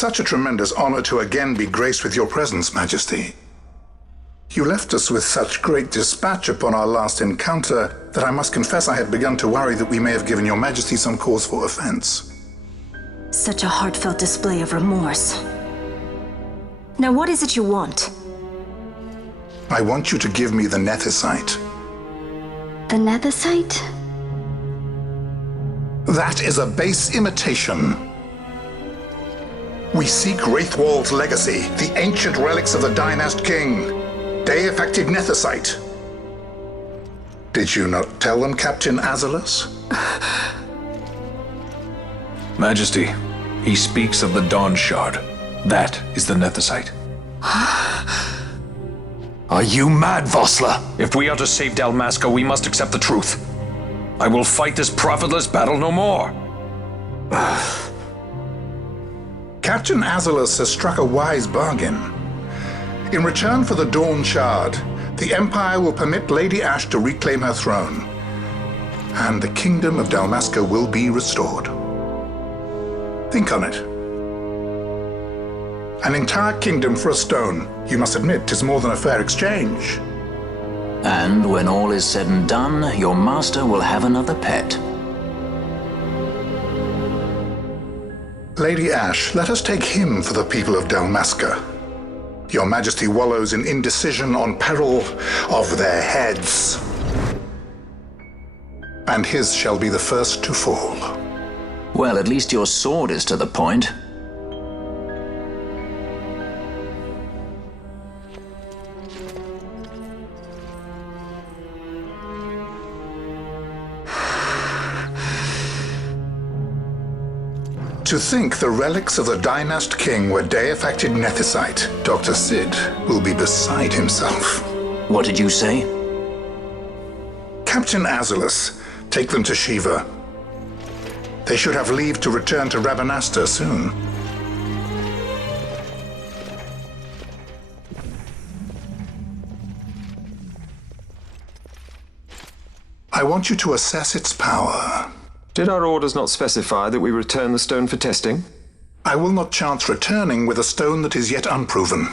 such a tremendous honor to again be graced with your presence, Majesty. You left us with such great dispatch upon our last encounter that I must confess I had begun to worry that we may have given your Majesty some cause for offense. Such a heartfelt display of remorse. Now what is it you want? I want you to give me the Nethicite. The Nethicite? That is a base imitation. We seek Wraithwall's legacy, the ancient relics of the Dynast King. Day-affected Nethicite. Did you not tell them, Captain Azalus? Majesty, he speaks of the Dawn Shard. That is the Nethicite. Are you mad, Vossler? If we are to save Dalmasca, we must accept the truth. I will fight this profitless battle no more. Captain Azalus has struck a wise bargain. In return for the Dawn Shard, the Empire will permit Lady Ash to reclaim her throne, and the Kingdom of Dalmasca will be restored. Think on it. An entire kingdom for a stone, you must admit, is more than a fair exchange. And when all is said and done, your master will have another pet. Lady Ash, let us take him for the people of Dalmasca. Your Majesty wallows in indecision on peril of their heads. And his shall be the first to fall. Well, at least your sword is to the point. To think the relics of the Dynast King were day-affected Nethicite, Dr. Sid will be beside himself. What did you say? Captain Azalus, take them to Shiva. They should have leave to return to Rabanastre soon. I want you to assess its power. Did our orders not specify that we return the stone for testing? I will not chance returning with a stone that is yet unproven.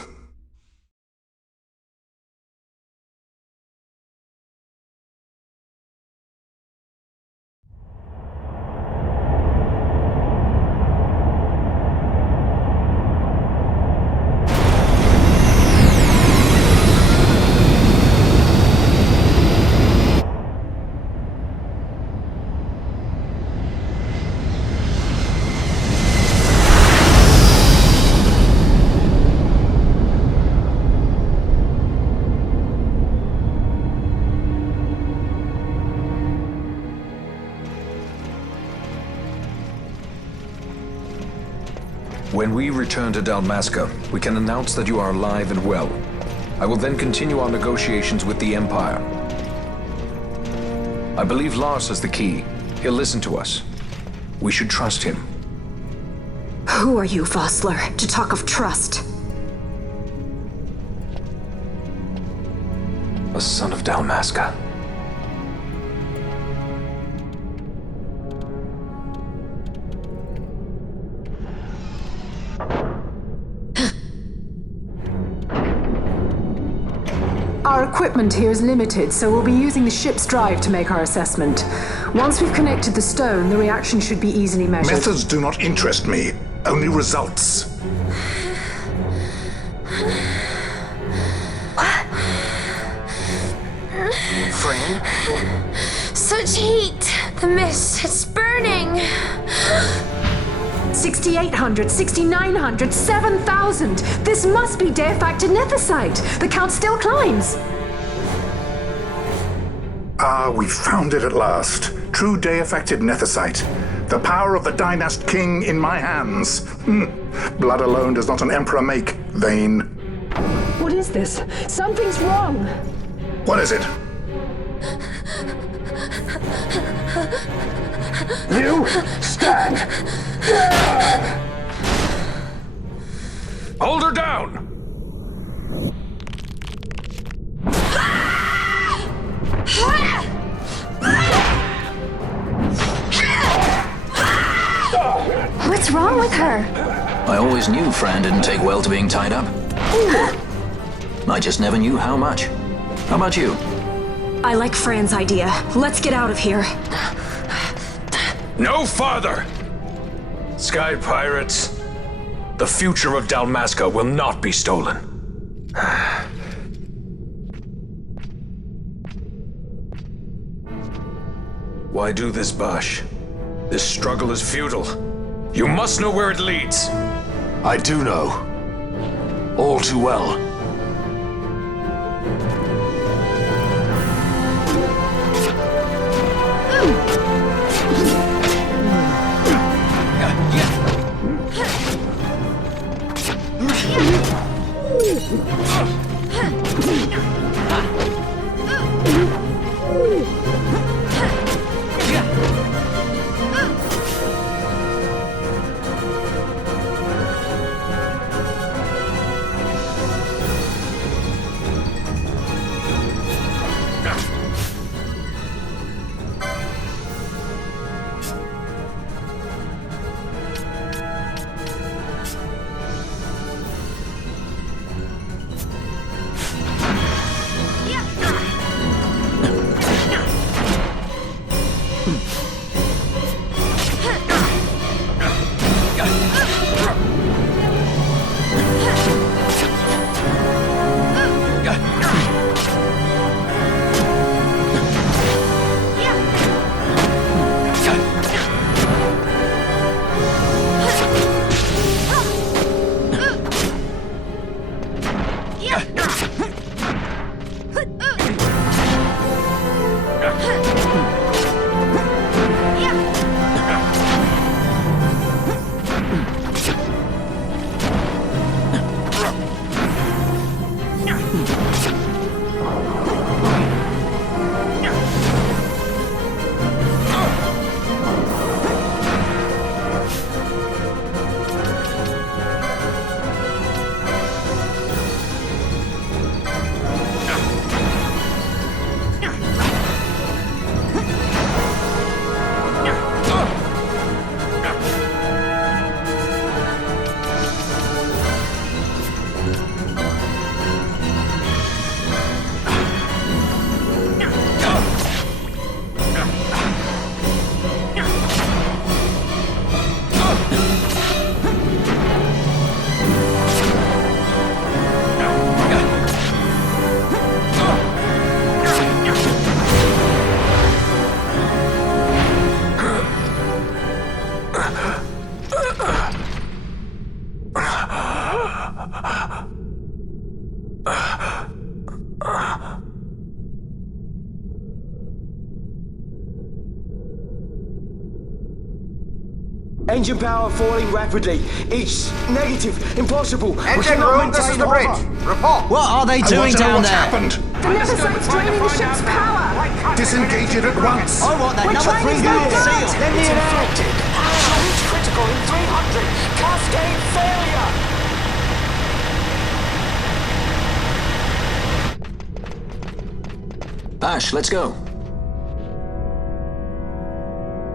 When we return to Dalmasca, we can announce that you are alive and well. I will then continue our negotiations with the Empire. I believe Lars has the key. He'll listen to us. We should trust him. Who are you, Vossler, to talk of trust? A son of Dalmasca. Our equipment here is limited, so we'll be using the ship's drive to make our assessment. Once we've connected the stone, the reaction should be easily measured. Methods do not interest me, only results. Friend? Such heat! The mist, it's burning! 6,800, 6,900, 7,000! This must be day-affected Nethicite! The count still climbs! Ah, we found it at last. True day-affected Nethicite. The power of the Dynast King in my hands. Blood alone does not an emperor make, Vain. What is this? Something's wrong! What is it? You stand! Hold her down! What's wrong with her? I always knew Fran didn't take well to being tied up. I just never knew how much. How about you? I like Fran's idea. Let's get out of here. No farther! Sky Pirates, the future of Dalmasca will not be stolen. Why do this, Bash? This struggle is futile. You must know where it leads. I do know. All too well. Engine power falling rapidly. It's negative. Impossible. Engine room, this is the bridge. Report. What are they doing down what's there? happened. The Nemesis draining the ship's power. Disengage it at once. I want that number 3 unit sealed. Let me infected. Charge critical in 300. Cascade failure. Ash, let's go.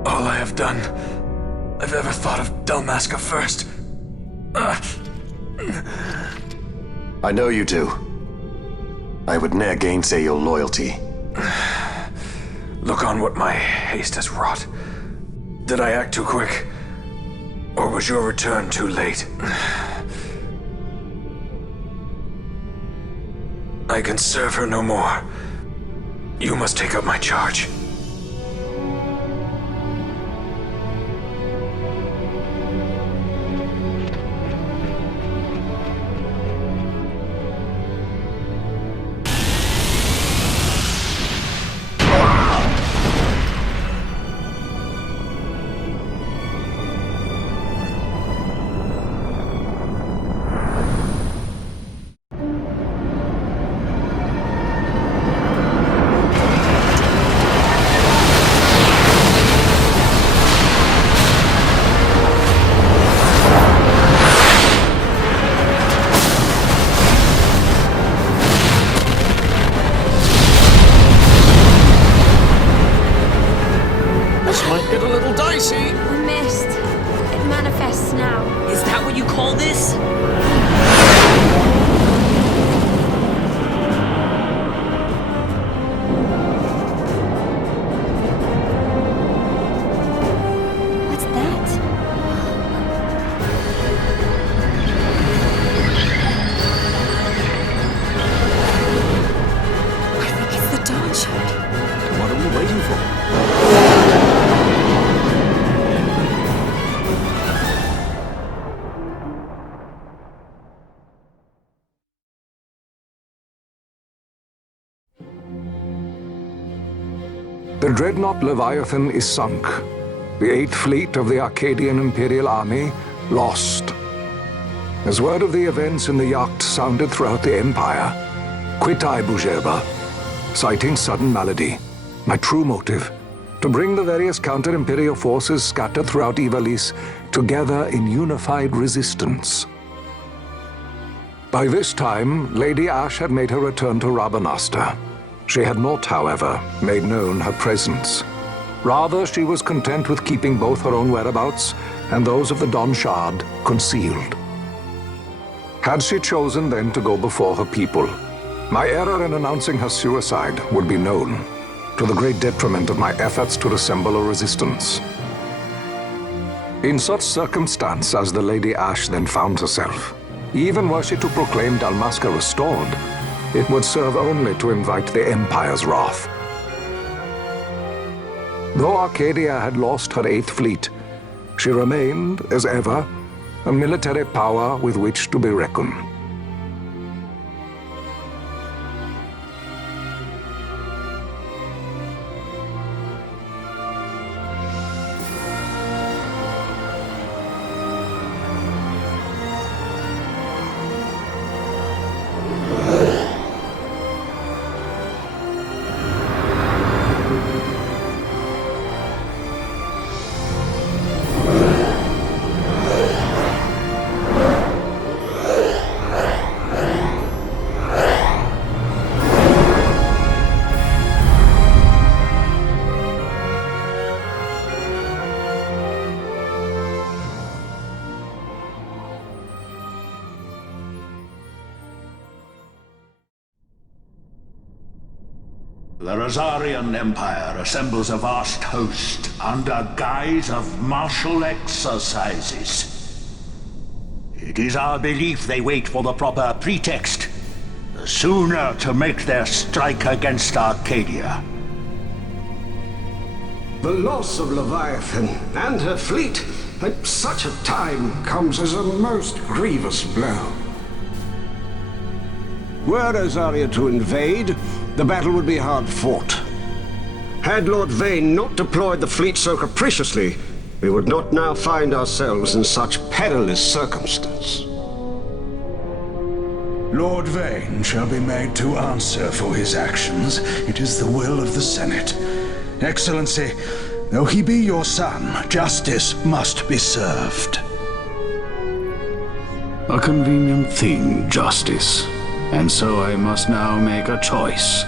All I have done, I've ever thought of Dalmasca first. I know you do. I would ne'er gainsay your loyalty. Look on what my haste has wrought. Did I act too quick? Or was your return too late? I can serve her no more. You must take up my charge. We're missed. It manifests now. Is that what you call The dreadnought Leviathan is sunk. The 8th Fleet of the Arcadian Imperial Army lost. As word of the events in the yacht sounded throughout the Empire, quit I Bujerba, citing sudden malady. My true motive, to bring the various counter-imperial forces scattered throughout Ivalice together in unified resistance. By this time, Lady Ash had made her return to Rabanastre. She had not, however, made known her presence. Rather, she was content with keeping both her own whereabouts and those of the Don Shard concealed. Had she chosen then to go before her people, my error in announcing her suicide would be known, to the great detriment of my efforts to assemble a resistance. In such circumstance as the Lady Ash then found herself, even were she to proclaim Dalmasca restored, it would serve only to invite the Empire's wrath. Though Arcadia had lost her 8th Fleet, she remained, as ever, a military power with which to be reckoned. The Rosarian Empire assembles a vast host under guise of martial exercises. It is our belief they wait for the proper pretext, the sooner to make their strike against Arcadia. The loss of Leviathan and her fleet at such a time comes as a most grievous blow. Were Rosaria to invade, the battle would be hard fought. Had Lord Vane not deployed the fleet so capriciously, we would not now find ourselves in such perilous circumstance. Lord Vane shall be made to answer for his actions. It is the will of the Senate. Excellency, though he be your son, justice must be served. A convenient thing, justice. And so I must now make a choice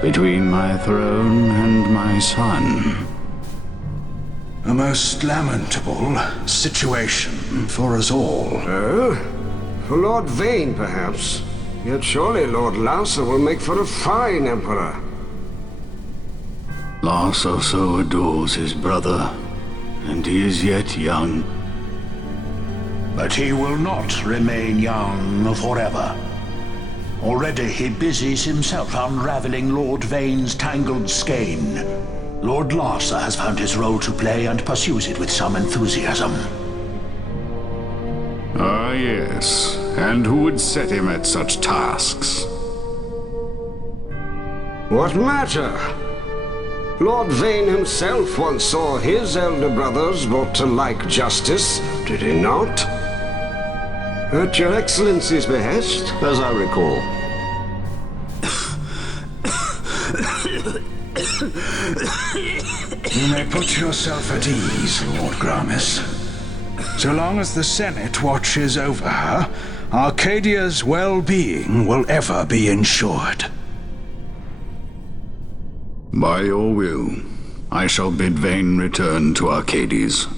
between my throne and my son. A most lamentable situation for us all. Oh? For Lord Vane, perhaps. Yet surely Lord Larsa will make for a fine emperor. Larsa so adores his brother, and he is yet young. But he will not remain young forever. Already he busies himself unraveling Lord Vane's tangled skein. Lord Larsa has found his role to play and pursues it with some enthusiasm. Ah, yes. And who would set him at such tasks? What matter? Lord Vane himself once saw his elder brothers brought to like justice, did he not? At your Excellency's behest, as I recall. You may put yourself at ease, Lord Gramis. So long as the Senate watches over her, Arcadia's well-being will ever be ensured. By your will, I shall bid Vane return to Arcades.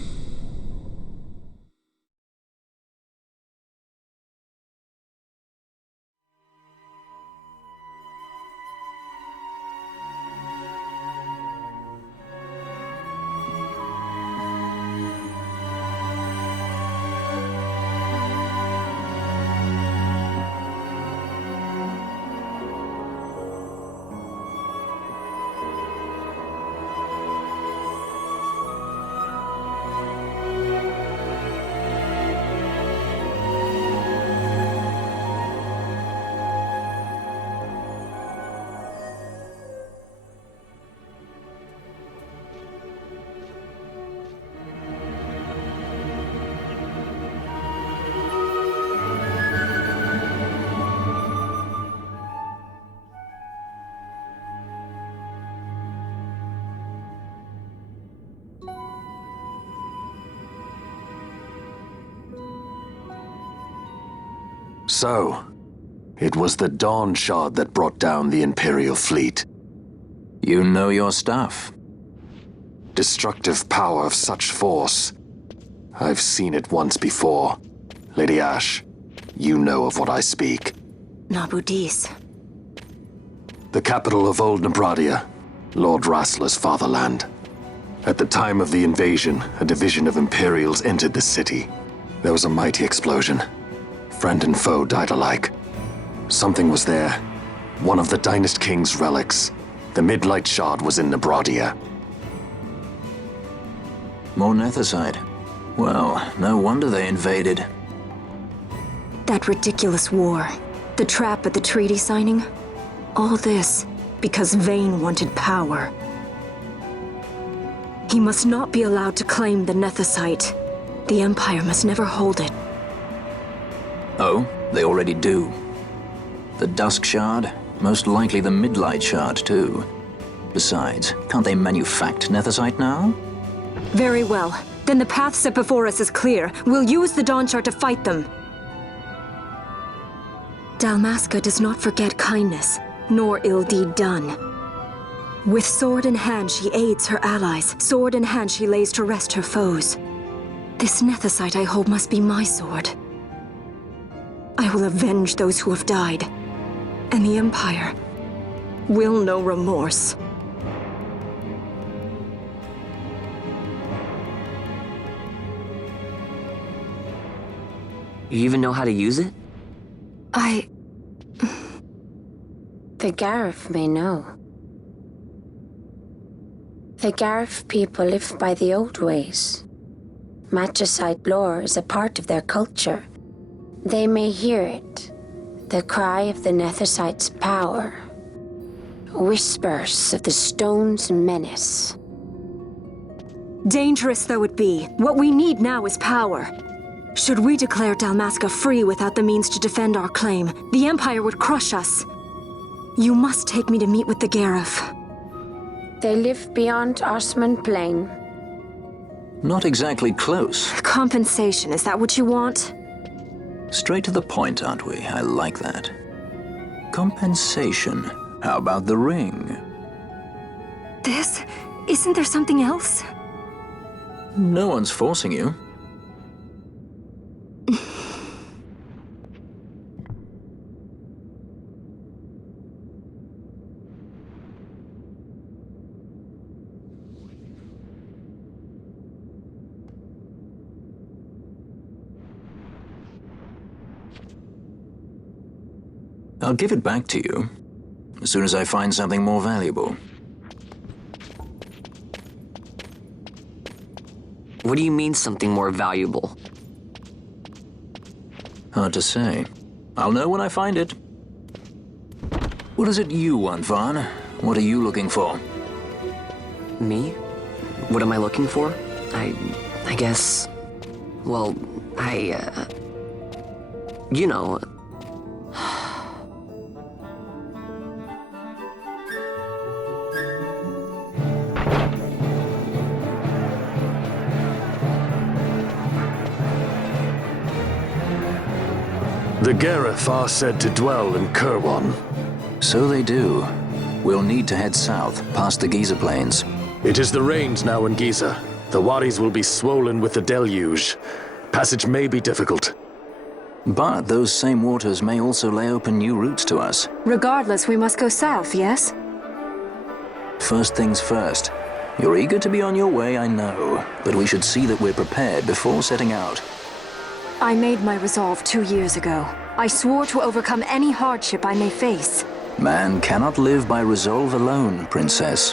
So, it was the Dawn Shard that brought down the Imperial fleet. You know your stuff. Destructive power of such force. I've seen it once before. Lady Ash, you know of what I speak. Nabudis. The capital of Old Nebradia, Lord Rassler's fatherland. At the time of the invasion, a division of Imperials entered the city. There was a mighty explosion. Friend and foe died alike. Something was there. One of the Dynast King's relics. The Midlight Shard was in Nebradia. More Nethicite. Well, no wonder they invaded. That ridiculous war. The trap at the treaty signing. All this because Vayne wanted power. He must not be allowed to claim the Nethicite. The Empire must never hold it. Oh, they already do. The Dusk Shard, most likely the Midlight Shard too. Besides, can't they manufacture Nethicite now? Very well. Then the path set before us is clear. We'll use the Dawn Shard to fight them. Dalmasca does not forget kindness, nor ill deed done. With sword in hand, she aids her allies. Sword in hand, she lays to rest her foes. This Nethicite I hold must be my sword. I will avenge those who have died. And the Empire will know remorse. You even know how to use it? The Garif may know. The Garif people live by the old ways. Magicite lore is a part of their culture. They may hear it, the cry of the Nethicite's power. Whispers of the stone's menace. Dangerous though it be, what we need now is power. Should we declare Dalmasca free without the means to defend our claim, the Empire would crush us. You must take me to meet with the Garif. They live beyond Osman Plain. Not exactly close. Compensation, is that what you want? Straight to the point, aren't we? I like that. Compensation. How about the ring? This? Isn't there something else? No one's forcing you. I'll give it back to you as soon as I find something more valuable. What do you mean something more valuable? Hard to say. I'll know when I find it. What is it you want, Vaughn? What are you looking for? Me? What am I looking for? I guess... Well, you know... The Garif are said to dwell in Kirwan. So they do. We'll need to head south, past the Giza Plains. It is the rains now in Giza. The wadis will be swollen with the deluge. Passage may be difficult. But those same waters may also lay open new routes to us. Regardless, we must go south, yes? First things first. You're eager to be on your way, I know. But we should see that we're prepared before setting out. I made my resolve 2 years ago. I swore to overcome any hardship I may face. Man cannot live by resolve alone, Princess.